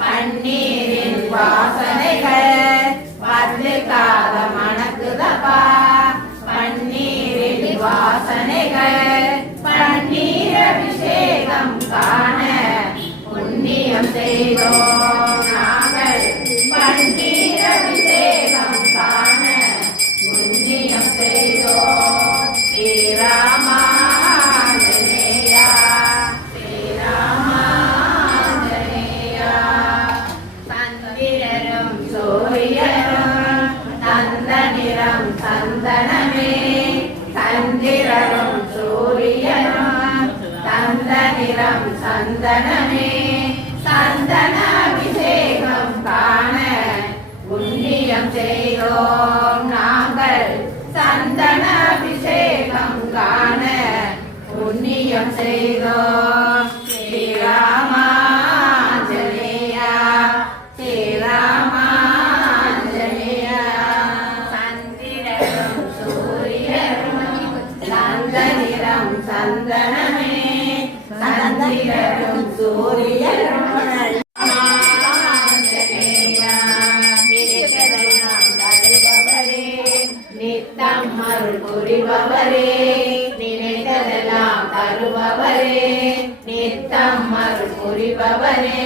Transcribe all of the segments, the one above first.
பன்னீரின் வாசனைகள் பத்துக்காத மணக்குதப்பா பன்னீரின் வாசனைகள் பன்னீர் அபிஷேகம் காண புண்ணியம் செய்தோம் நாங்கள் பன்னீர் அபிஷேகம் காண புண்ணியம் செய்தோம் ஸ்ரீராமா சந்தனமே சந்திரனும் சூரியனும் தந்த நிறம் சந்தனமே சந்தன அபிஷேகம் காண புண்ணியம் செய்தோம் நாங்கள் சந்தன அபிஷேகம் காண புண்ணியம் செய்தோம் ஸ்ரீராமா சந்தனமே சந்திரனும் சூரியனும் நித்தம் அருள் புரிபவரே நினைத்ததெல்லாம் தருபவரே நித்தம் அருள் புரிபவரே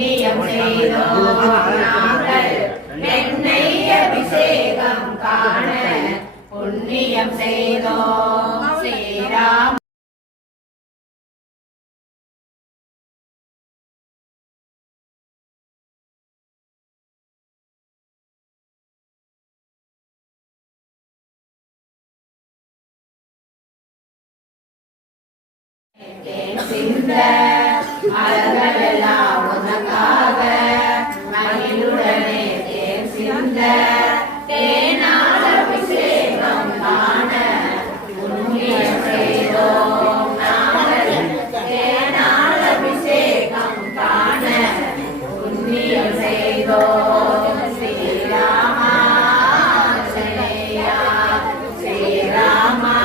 புண்ணியம் செய்தோம் நாங்கள் எண்ணெய் அபிஷேகம் காண புண்ணியம் செய்தோம் ஸ்ரீராம் சிந்த மலர்களெல்லாம் உனக்காக மகிழுடனே தேன் சிந்த தேனால அபிஷேகம் காண புண்ணியம் செய்தோம் நாங்கள் தேனால அபிஷேகம் காண புண்ணியம் செய்தோம் ஸ்ரீராமா ஜெயா ஸ்ரீராமா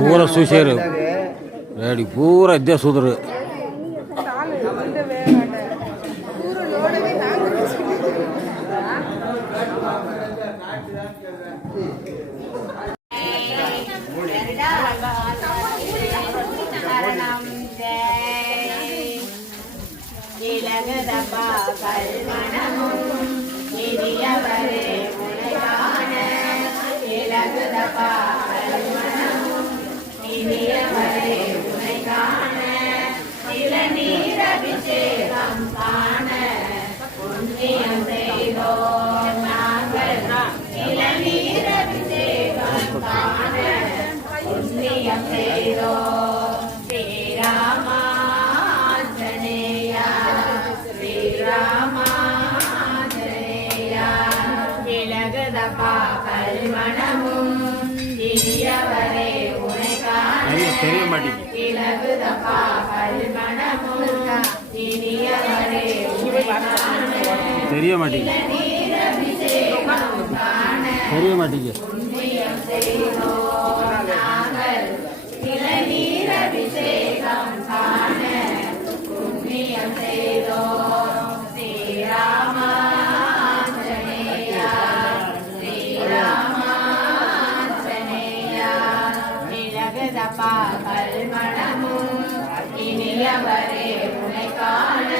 पूरा सुशेर रेडी पूरा इद्दे सुधर அபிஷேகம் காண புண்ணியம் செய்தோம் நாங்கள் இளநீர் அபிஷேகம் காண புண்ணியம் செய்தோம் ஸ்ரீராமா ஜனேயா ஸ்ரீராமா ஜனேயா விலகுதப்பா கல்மணமும் இனியவரே உனை காண தெரிய மாட்டேங்குது விலகுதப்பா கல்மணமும் இனியவரே உனை காண தெரிய மாட்டேங்குது தெரிய மாட்டேங்குது புண்ணியம் செய்தோம் நாங்கள் இளநீர் அபிஷேகம் காண புண்ணியம் செய்தோம் ஸ்ரீராமா ஜனேயா ஸ்ரீராமா ஜனேயா விலகுதப்பா கல்மணமும் இனியவரே உனை காண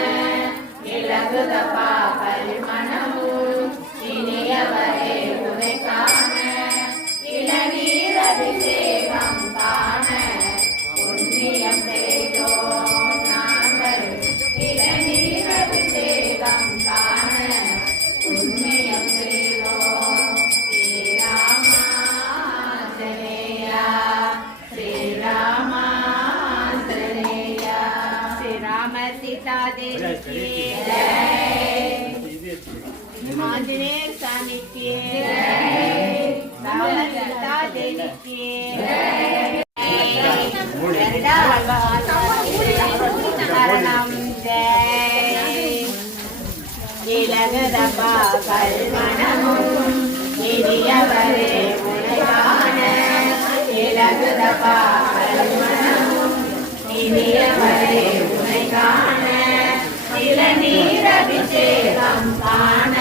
விலகுதப்பா கல்மணமும் இனியவரே உனை காண இளநீர் அபிஷேகம் காண புண்ணியம் செய்தோம் நாங்கள் இளநீர் அபிஷேகம் காண புண்ணியம் செய்தோம் ஸ்ரீராமா ஜனேயா ஸ்ரீராமா ஜனேயா ஸ்ரீராம சீதா தேவி आंजनेय स्वामी की राम सीता देवी की शरणं இலகுதப்பா கல்மணமும் இனியவரே உனை காண இலகுதப்பா கல்மணமும் இனியவரே உனை காண இளநீர் அபிஷேகம் காண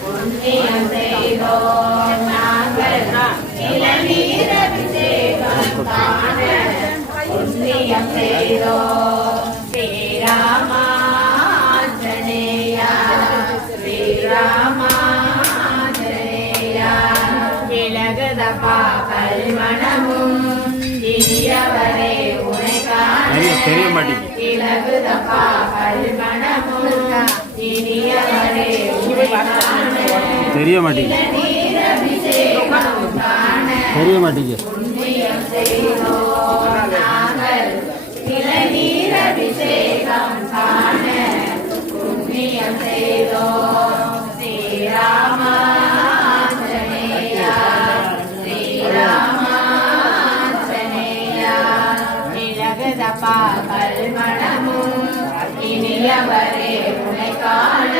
புண்ணியம் செய்தோம் நாங்கள் ஸ்ரீராமாஞ்சனேயா இலகுதப்பா கல்மணமும் இனியவரே உனை காண தெரிய மாட்டேங்குது. இலகுதப்பா கல்மணமும் இனியவரே உனை காண தெரிய மாட்டேங்குது. நீரபிஷேகம் காண தெரிய மாட்டேங்குது. புண்ணியம் செய்தோம் நாங்கள் இளநீரபிஷேகம் காண புண்ணியம் செய்தோம் ஸ்ரீராமாஞ்சனேயா ஸ்ரீராமாஞ்சனேயா இலகுதப்பா கல்மணமும் இனியவரே உனை காண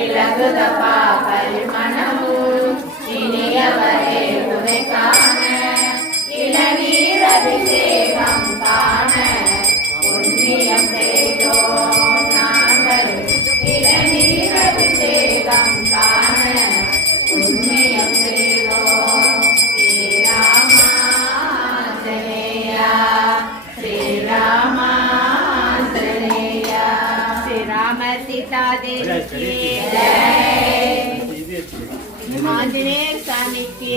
இலகுதப்பா கல்மணமும் இனியவரே உனை காண இளநீரபிஷேகம் காண புண்ணியம் செய்தோம் நாங்கள் இளநீரபிஷேகம் காண புண்ணியம் செய்தோம் ஸ்ரீராமாஞ்சனேயா ஸ்ரீராமாஞ்சனேயா ஸ்ரீராம சீதா தேவிக்கு ஆஞ்சநேய சாமிக்கு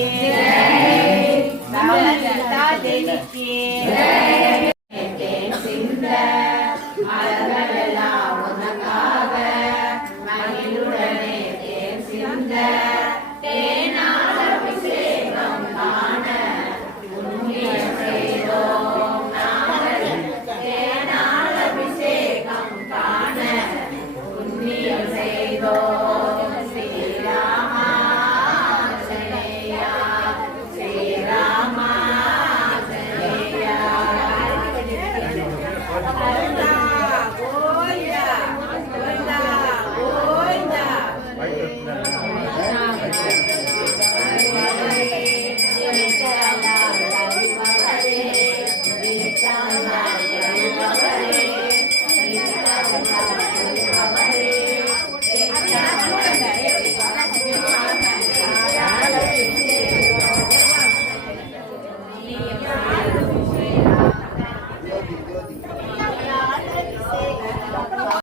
ராம சீதா தேவிக்கு சிந்த மலர்களெல்லாம் உனக்காக மகிழுடனே தேர் சிந்த